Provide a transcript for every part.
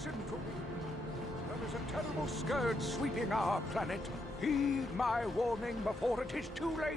Listen to me. There is a terrible scourge sweeping our planet. Heed my warning before it is too late.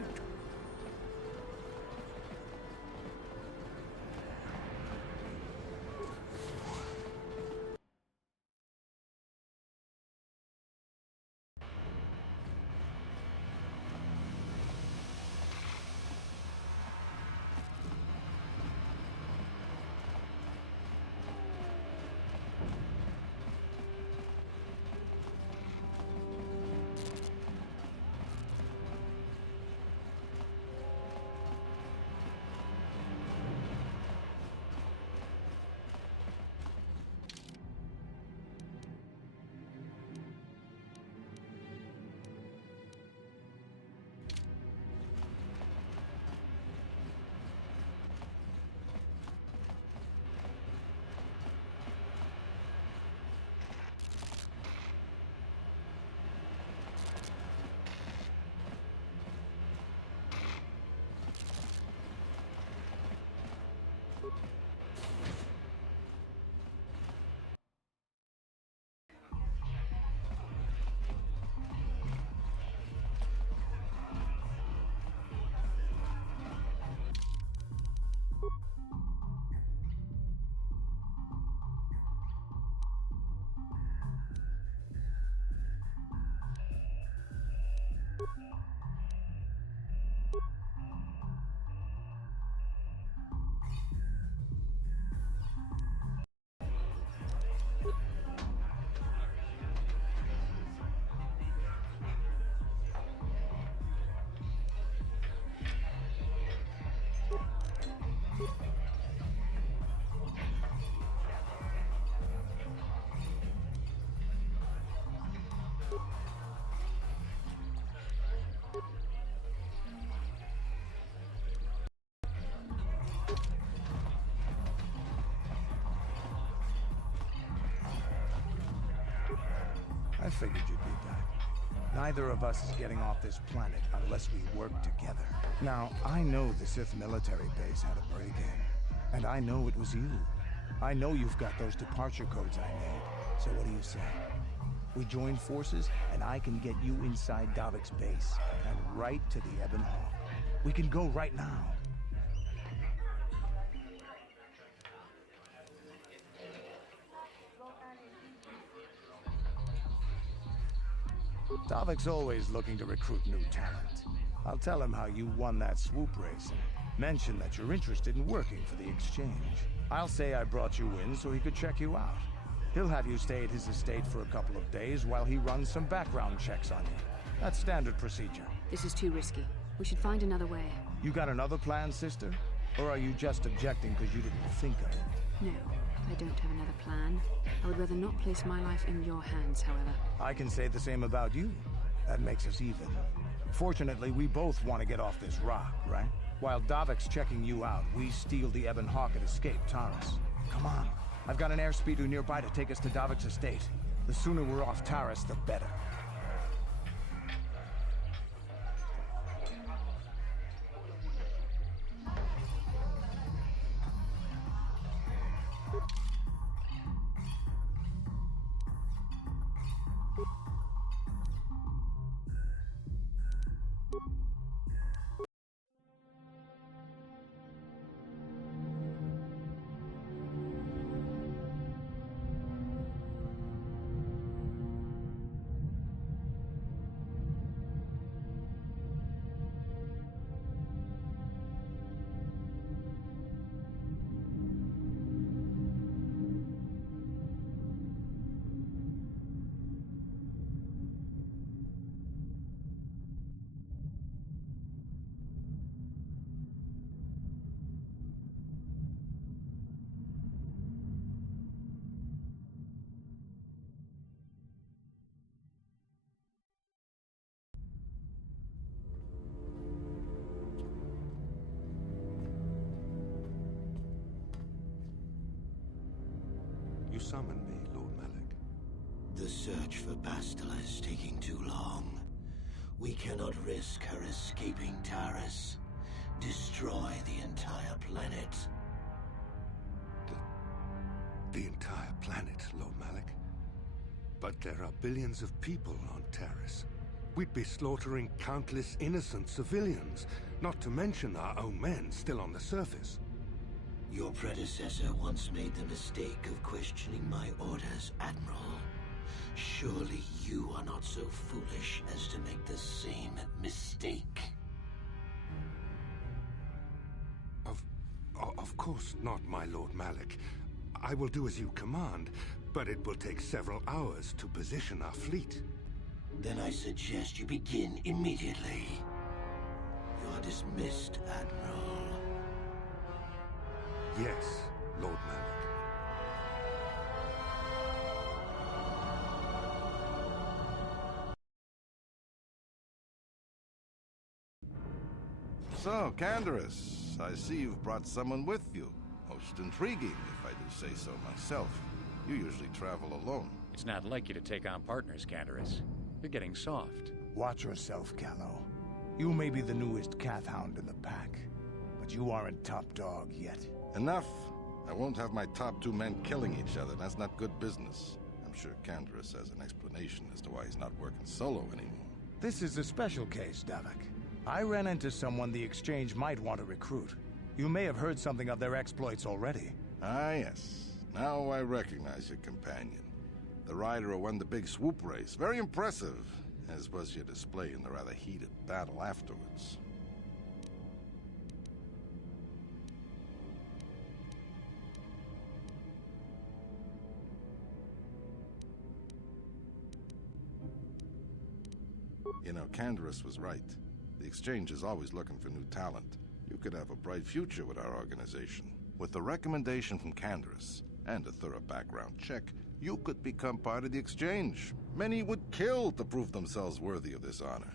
I figured you'd be back. Neither of us is getting off this planet unless we work together. Now, I know the Sith military base had a break-in, and I know it was you. I know you've got those departure codes I need, so what do you say? We join forces, and I can get you inside Davik's base, and right to the Ebon Hawk. We can go right now. Davik's always looking to recruit new talent. I'll tell him how you won that swoop race and mention that you're interested in working for the exchange. I'll say I brought you in so he could check you out. He'll have you stay at his estate for a couple of days while he runs some background checks on you. That's standard procedure. This is too risky. We should find another way. You got another plan, sister? Or are you just objecting because you didn't think of it? No, I don't have another plan. I would rather not place my life in your hands, however. I can say the same about you. That makes us even. Fortunately, we both want to get off this rock, right? While Davik's checking you out, we steal the Ebon Hawk and escape Taris. Come on. I've got an airspeeder nearby to take us to Davik's estate. The sooner we're off Taris, the better. You summoned me, Lord Malik. The search for Bastila is taking too long. We cannot risk her escaping Taris. Destroy the entire planet. The entire planet, Lord Malik. But there are billions of people on Taris. We'd be slaughtering countless innocent civilians, not to mention our own men still on the surface. Your predecessor once made the mistake of questioning my orders, Admiral. Surely you are not so foolish as to make the same mistake. Of course not, my Lord Malik. I will do as you command, but it will take several hours to position our fleet. Then I suggest you begin immediately. You're dismissed, Admiral. Yes, Lord Malik. So, Taris, I see you've brought someone with you. Most intriguing, if I do say so myself. You usually travel alone. It's not like you to take on partners, Taris. You're getting soft. Watch yourself, Callow. You may be the newest Cath Hound in the pack, but you aren't top dog yet. Enough! I won't have my top two men killing each other. That's not good business. I'm sure Taris has an explanation as to why he's not working solo anymore. This is a special case, Davik. I ran into someone the Exchange might want to recruit. You may have heard something of their exploits already. Ah, yes. Now I recognize your companion. The rider who won the big swoop race. Very impressive, as was your display in the rather heated battle afterwards. You know, Taris was right. The Exchange is always looking for new talent. You could have a bright future with our organization. With the recommendation from Taris and a thorough background check, you could become part of the Exchange. Many would kill to prove themselves worthy of this honor.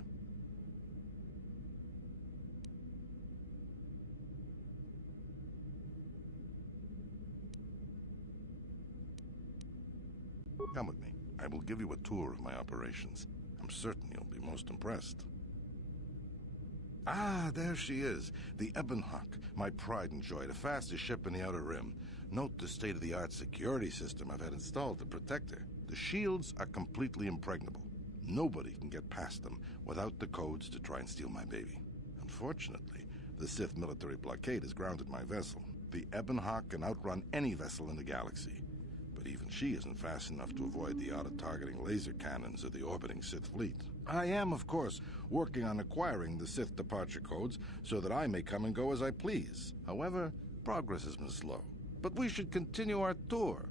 Come with me. I will give you a tour of my operations. I'm certain you'll be most impressed. Ah, there she is. The Ebonhawk, my pride and joy, the fastest ship in the Outer Rim. Note the state-of-the-art security system I've had installed to protect her. The shields are completely impregnable. Nobody can get past them without the codes to try and steal my baby. Unfortunately, the Sith military blockade has grounded my vessel. The Ebonhawk can outrun any vessel in the galaxy. But even she isn't fast enough to avoid the auto-targeting laser cannons of the orbiting Sith fleet. I am, of course, working on acquiring the Sith departure codes so that I may come and go as I please. However, progress has been slow. But we should continue our tour.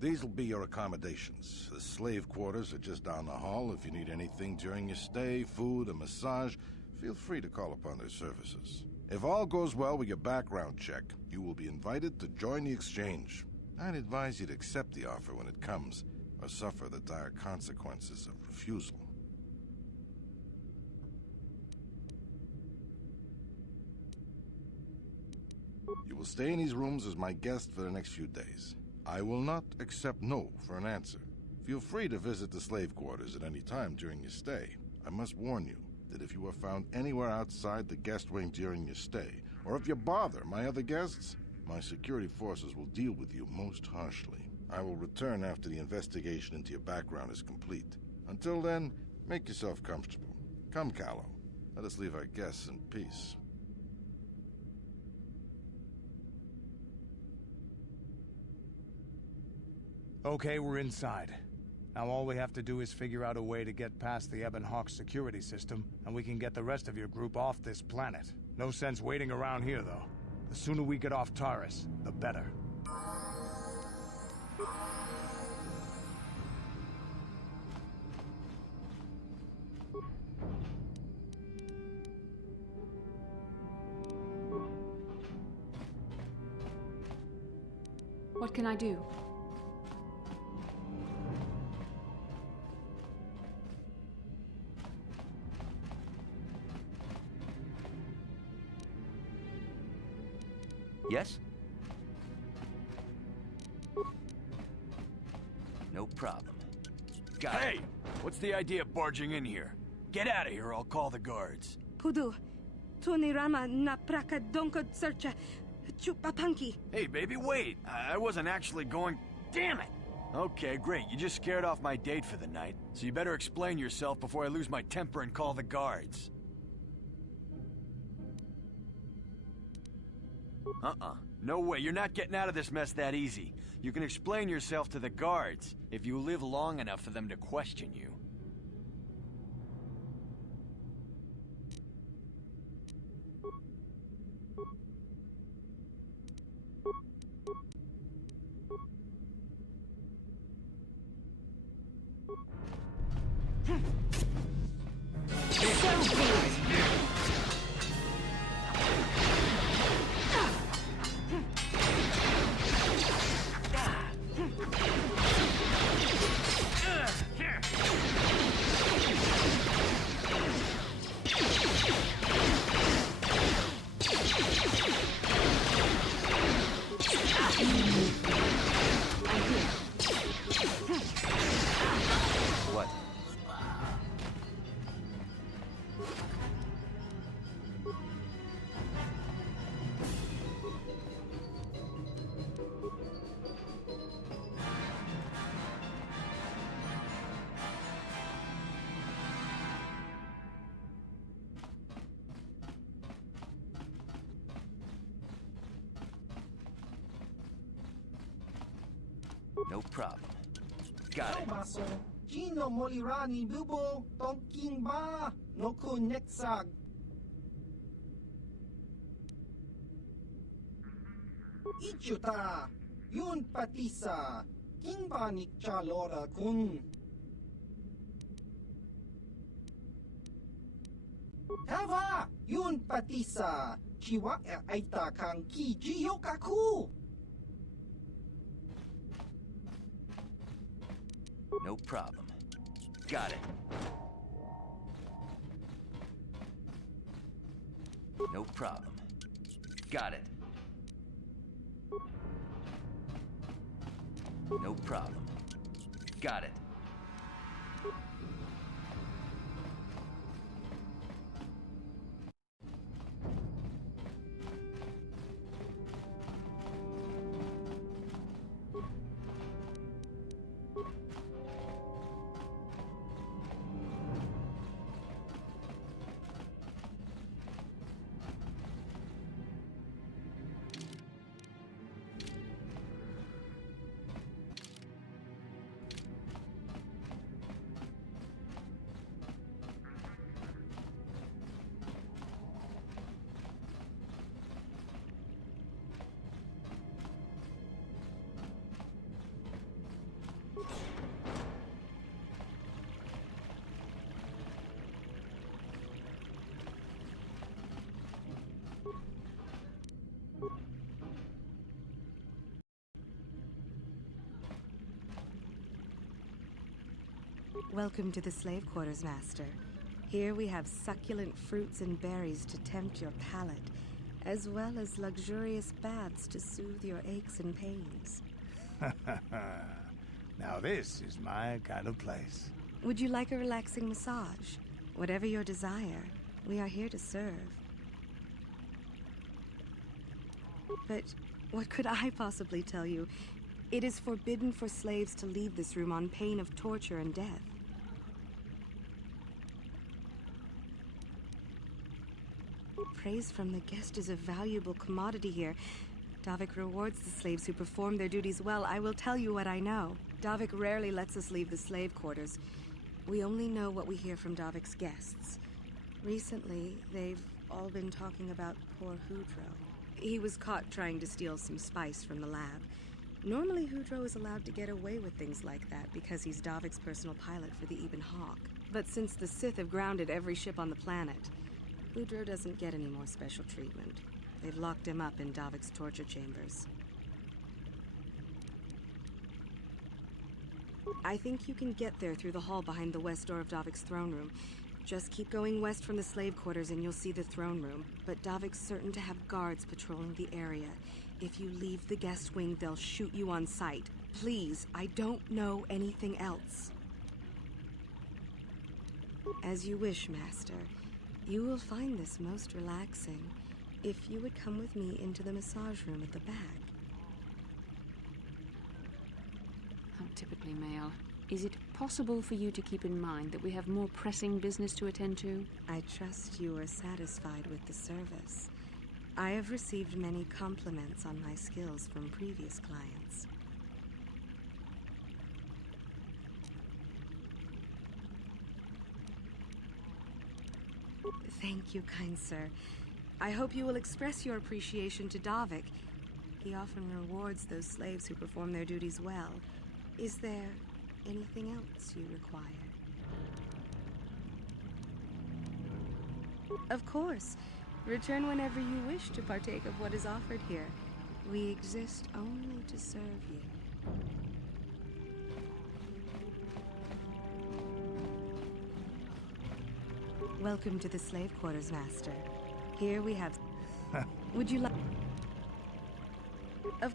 These will be your accommodations. The slave quarters are just down the hall. If you need anything during your stay, food, a massage, feel free to call upon their services. If all goes well with your background check, you will be invited to join the Exchange. I'd advise you to accept the offer when it comes, or suffer the dire consequences of refusal. You will stay in these rooms as my guest for the next few days. I will not accept no for an answer. Feel free to visit the slave quarters at any time during your stay. I must warn you that if you are found anywhere outside the guest wing during your stay, or if you bother my other guests, my security forces will deal with you most harshly. I will return after the investigation into your background is complete. Until then, make yourself comfortable. Come, Callow. Let us leave our guests in peace. Okay, we're inside. Now all we have to do is figure out a way to get past the Ebonhawk security system, and we can get the rest of your group off this planet. No sense waiting around here, though. The sooner we get off Taris, the better. What can I do? Yes? No problem. Got Hey! it. What's the idea of barging in here? Get out of here, I'll call the guards. Pudu, Tuni Rama na praka donkod searcha, Chupatanki. Hey, baby, wait. I wasn't actually going... Damn it! Okay, great. You just scared off my date for the night. So you better explain yourself before I lose my temper and call the guards. No way. You're not getting out of this mess that easy. You can explain yourself to the guards if you live long enough for them to question you. What? No problem. Got it. Maso, Gino Molirani Bubo, Tonking Ba, Noku Nexag. Ichuta, Yun Patisa, Kingba Nikchalora Kun. Tava, Yun Patisa, Chiwa Aita Kang Ki Jiyokaku. No problem. Got it. No problem. Got it. No problem. Got it. Welcome to the slave quarters, Master. Here we have succulent fruits and berries to tempt your palate, as well as luxurious baths to soothe your aches and pains. Now this is my kind of place. Would you like a relaxing massage? Whatever your desire, we are here to serve. But what could I possibly tell you? It is forbidden for slaves to leave this room on pain of torture and death. Praise from the guest is a valuable commodity here. Davik rewards the slaves who perform their duties well. I will tell you what I know. Davik rarely lets us leave the slave quarters. We only know what we hear from Davik's guests. Recently, they've all been talking about poor Hudro. He was caught trying to steal some spice from the lab. Normally, Hudro is allowed to get away with things like that because he's Davik's personal pilot for the Ebon Hawk. But since the Sith have grounded every ship on the planet, Hudro doesn't get any more special treatment. They've locked him up in Davik's torture chambers. I think you can get there through the hall behind the west door of Davik's throne room. Just keep going west from the slave quarters and you'll see the throne room. But Davik's certain to have guards patrolling the area. If you leave the guest wing, they'll shoot you on sight. Please, I don't know anything else. As you wish, Master. You will find this most relaxing. if you would come with me into the massage room at the back. How typically male. Is it possible for you to keep in mind that we have more pressing business to attend to? I trust you are satisfied with the service. I have received many compliments on my skills from previous clients. Thank you, kind sir. I hope you will express your appreciation to Davik. He often rewards those slaves who perform their duties well. Is there anything else you require? Of course. Return whenever you wish to partake of what is offered here. We exist only to serve you. Welcome to the slave quarters, Master. Here we have... Would you like... Of...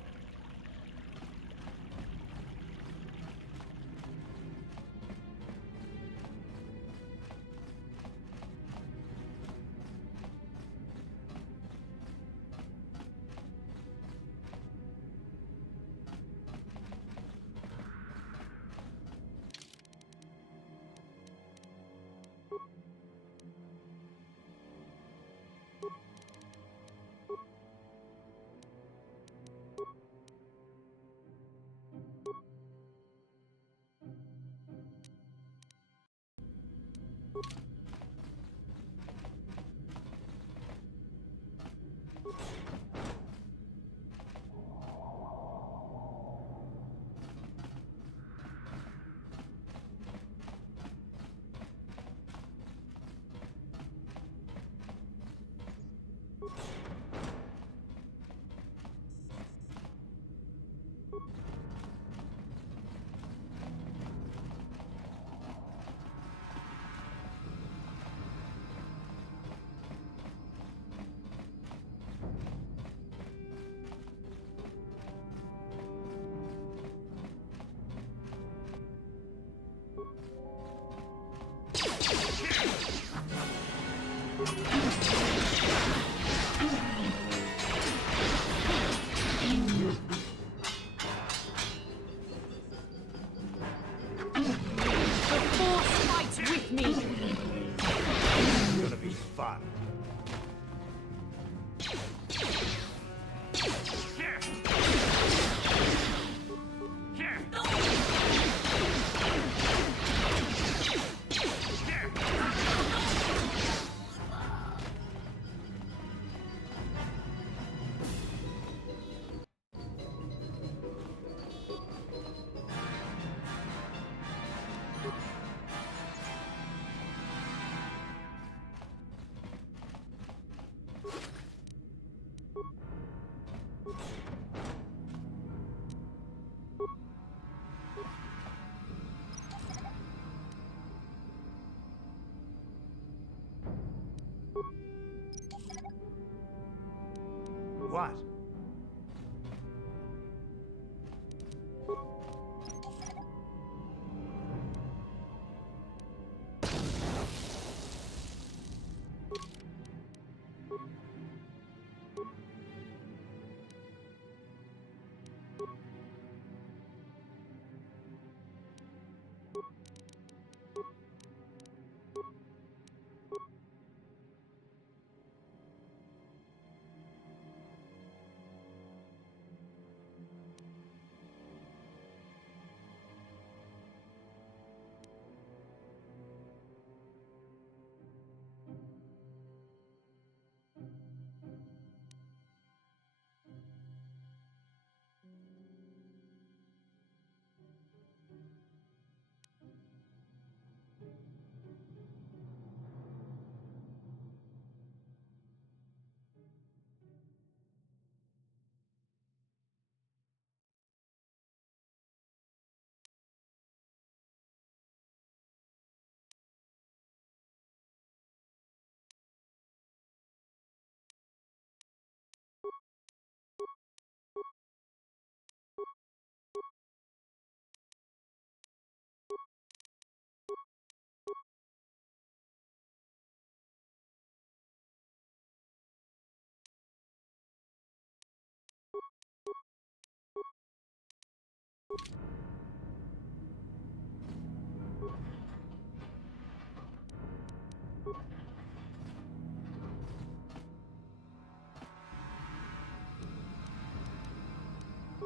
What?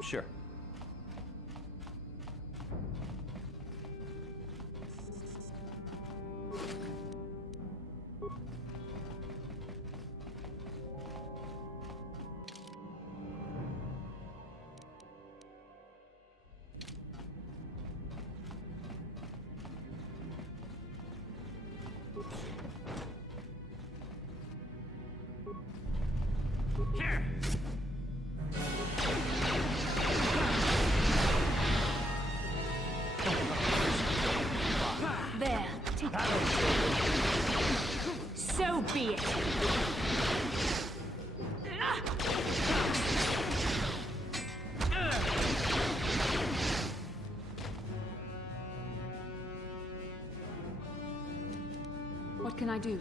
Sure. There. So be it. What can I do?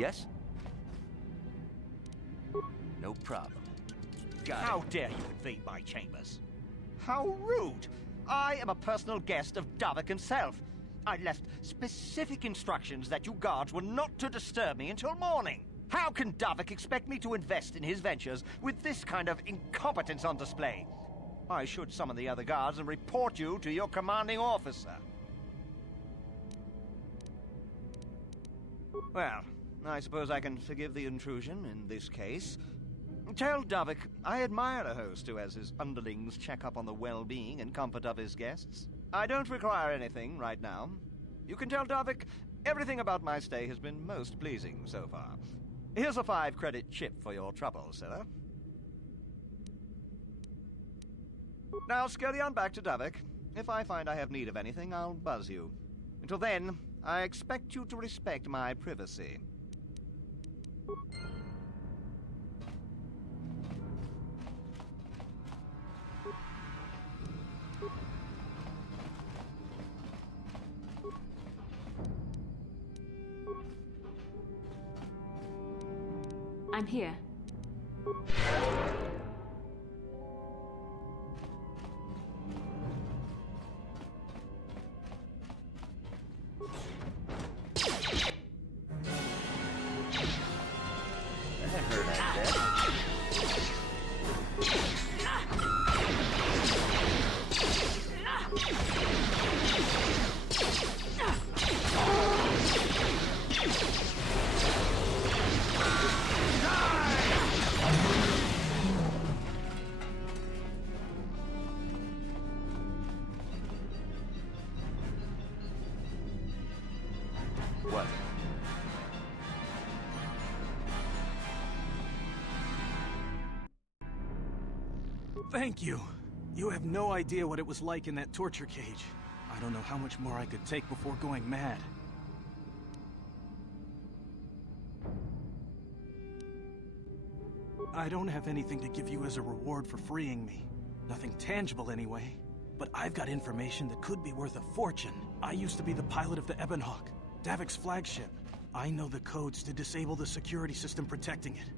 Yes? No problem. Got it. How dare you invade my chambers? How rude! I am a personal guest of Davik himself. I left specific instructions that you guards were not to disturb me until morning. How can Davik expect me to invest in his ventures with this kind of incompetence on display? I should summon the other guards and report you to your commanding officer. Well, I suppose I can forgive the intrusion in this case. Tell Davik I admire a host who has his underlings check up on the well-being and comfort of his guests. I don't require anything right now. You can tell Davik everything about my stay has been most pleasing so far. Here's a 5-credit chip for your trouble, sir. Now scurry on back to Davik. If I find I have need of anything, I'll buzz you. Until then, I expect you to respect my privacy. I'm here. What? Thank you. You have no idea what it was like in that torture cage. I don't know how much more I could take before going mad. I don't have anything to give you as a reward for freeing me. Nothing tangible anyway. But I've got information that could be worth a fortune. I used to be the pilot of the Ebonhawk, Davik's flagship. I know the codes to disable the security system protecting it.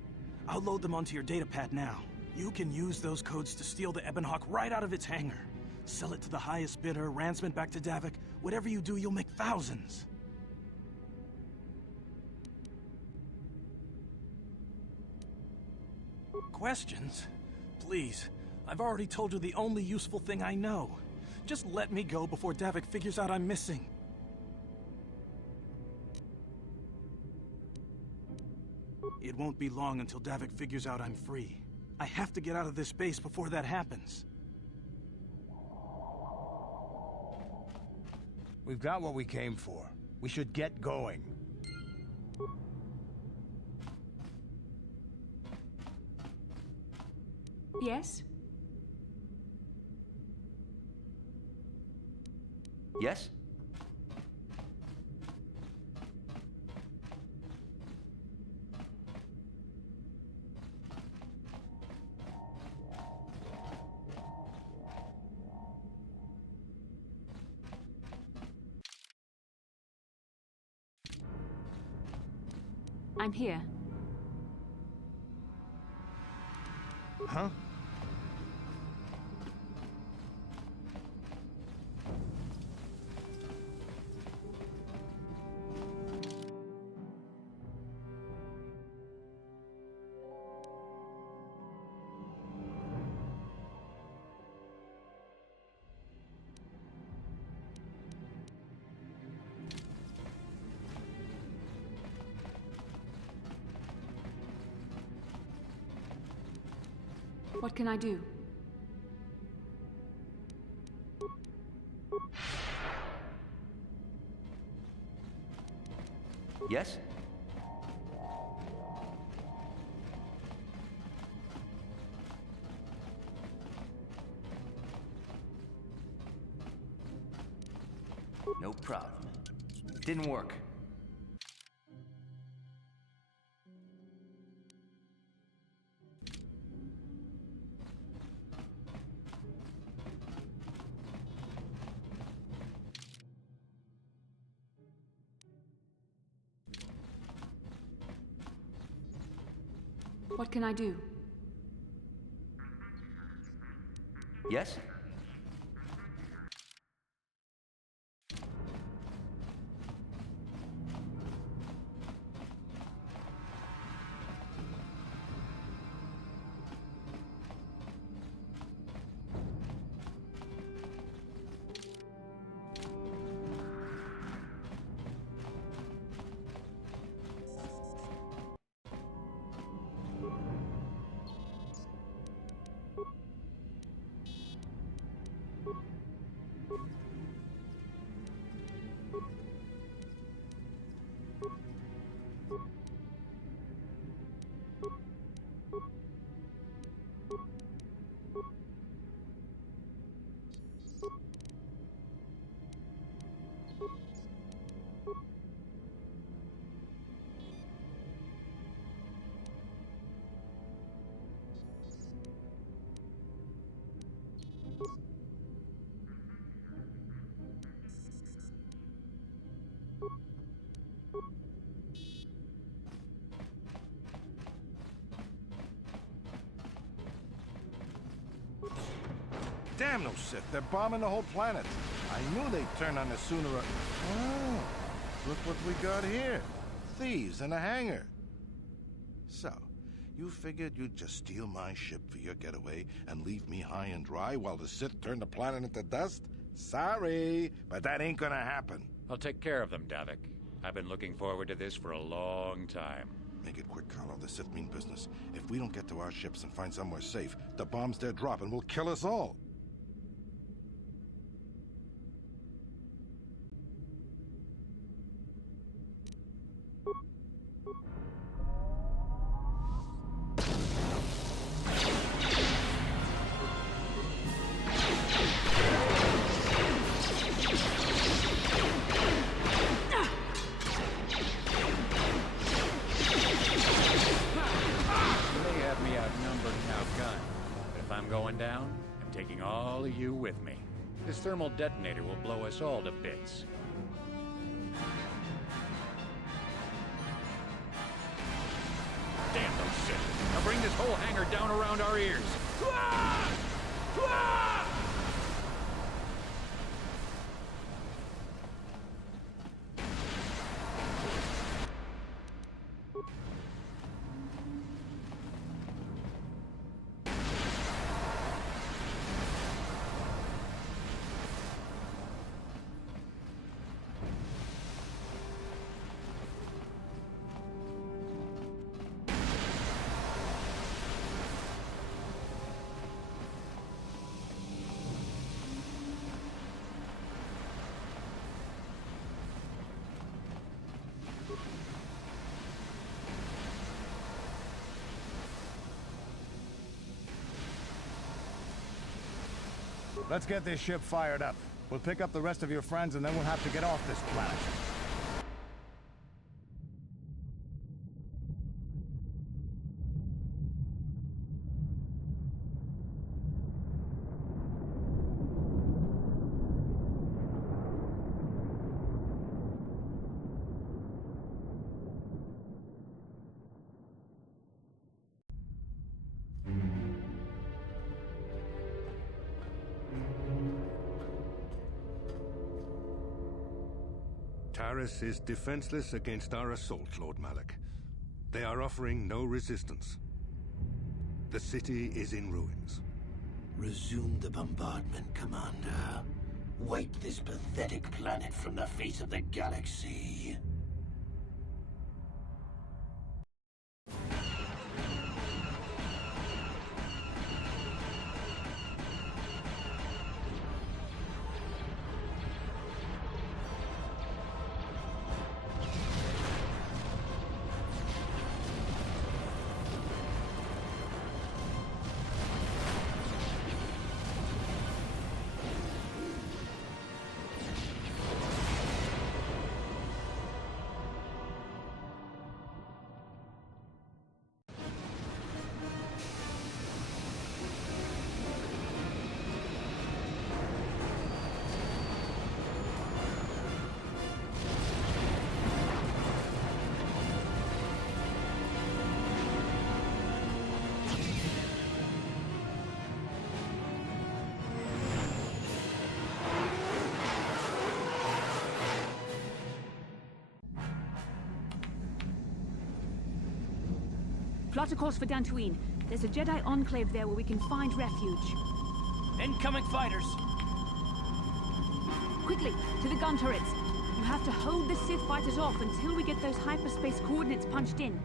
I'll load them onto your datapad now. You can use those codes to steal the Ebonhawk right out of its hangar. Sell it to the highest bidder, ransom it back to Davik. Whatever you do, you'll make thousands. Questions? Please. I've already told you the only useful thing I know. Just let me go before Davik figures out I'm missing. It won't be long until Davik figures out I'm free. I have to get out of this base before that happens. We've got what we came for. We should get going. Yes? Yes? I'm here. Huh? What can I do? Yes? No problem. Didn't work. What can I do? Yes? Damn those Sith. They're bombing the whole planet. I knew they'd turn on us sooner or... Oh, look what we got here. Thieves in a hangar. So, you figured you'd just steal my ship for your getaway and leave me high and dry while the Sith turn the planet into dust? Sorry, but that ain't gonna happen. I'll take care of them, Davik. I've been looking forward to this for a long time. Make it quick, Carlo. The Sith mean business. If we don't get to our ships and find somewhere safe, the bombs they're dropping will kill us all. This thermal detonator will blow us all to bits. Damn those shit! Now bring this whole hangar down around our ears! Let's get this ship fired up. We'll pick up the rest of your friends and then we'll have to get off this planet. Taris is defenseless against our assault, Lord Malak. They are offering no resistance. The city is in ruins. Resume the bombardment, Commander. Wipe this pathetic planet from the face of the galaxy. Plot a course for Dantooine. There's a Jedi enclave there where we can find refuge. Incoming fighters! Quickly, to the gun turrets. You have to hold the Sith fighters off until we get those hyperspace coordinates punched in.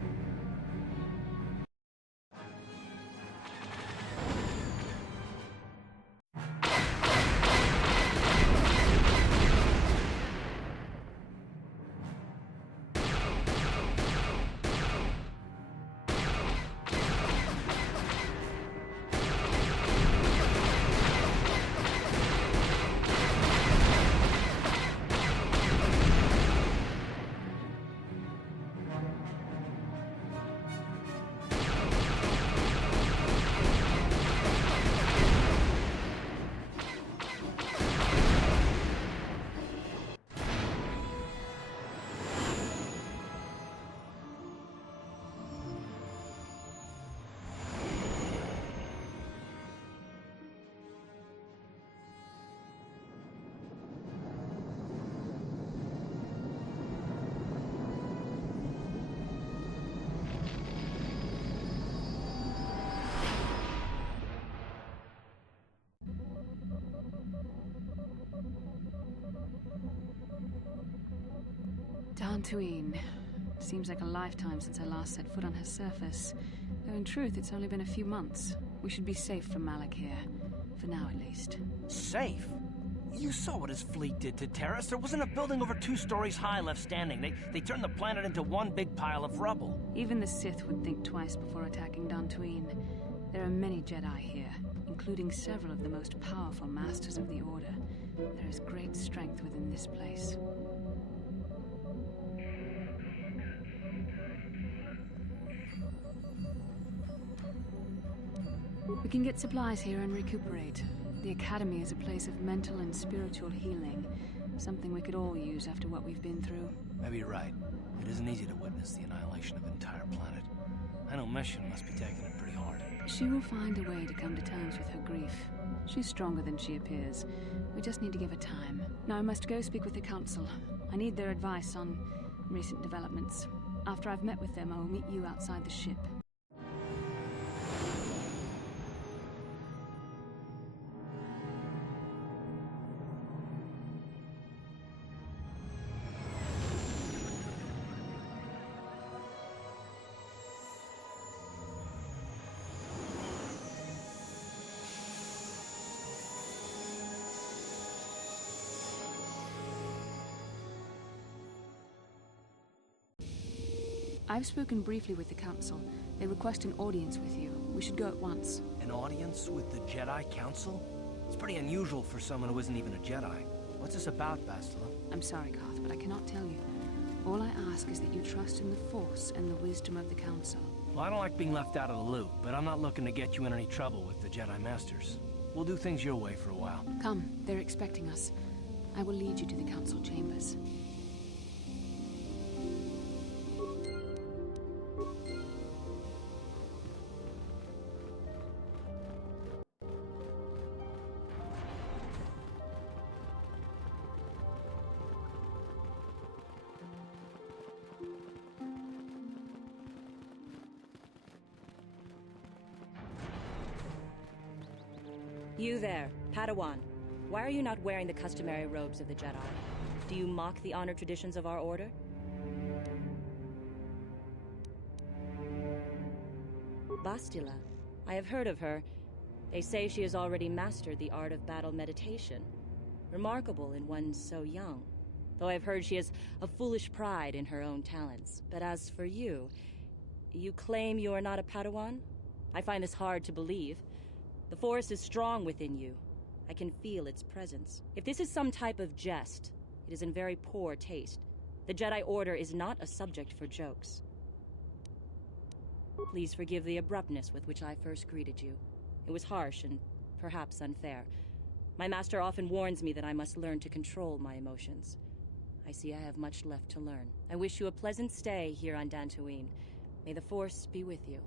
Dantooine. Seems like a lifetime since I last set foot on her surface. Though in truth, it's only been a few months. We should be safe from Malik here. For now, at least. Safe? You saw what his fleet did to Taris. There wasn't a building over 2 stories high left standing. They turned the planet into one big pile of rubble. Even the Sith would think twice before attacking Dantooine. There are many Jedi here, including several of the most powerful masters of the Order. There is great strength within this place. We can get supplies here and recuperate. The Academy is a place of mental and spiritual healing. Something we could all use after what we've been through. Maybe you're right. It isn't easy to witness the annihilation of an entire planet. I know Mission must be taking it pretty hard. She will find a way to come to terms with her grief. She's stronger than she appears. We just need to give her time. Now I must go speak with the Council. I need their advice on recent developments. After I've met with them, I will meet you outside the ship. I've spoken briefly with the Council. They request an audience with you. We should go at once. An audience with the Jedi Council? It's pretty unusual for someone who isn't even a Jedi. What's this about, Bastila? I'm sorry, Carth, but I cannot tell you. All I ask is that you trust in the Force and the wisdom of the Council. Well, I don't like being left out of the loop, but I'm not looking to get you in any trouble with the Jedi Masters. We'll do things your way for a while. Come, they're expecting us. I will lead you to the Council chambers. You there, Padawan. Why are you not wearing the customary robes of the Jedi? Do you mock the honor traditions of our order? Bastila. I have heard of her. They say she has already mastered the art of battle meditation. Remarkable in one so young. Though I've heard she has a foolish pride in her own talents. But as for you, you claim you are not a Padawan? I find this hard to believe. The Force is strong within you. I can feel its presence. If this is some type of jest, it is in very poor taste. The Jedi Order is not a subject for jokes. Please forgive the abruptness with which I first greeted you. It was harsh and perhaps unfair. My master often warns me that I must learn to control my emotions. I see I have much left to learn. I wish you a pleasant stay here on Dantooine. May the Force be with you.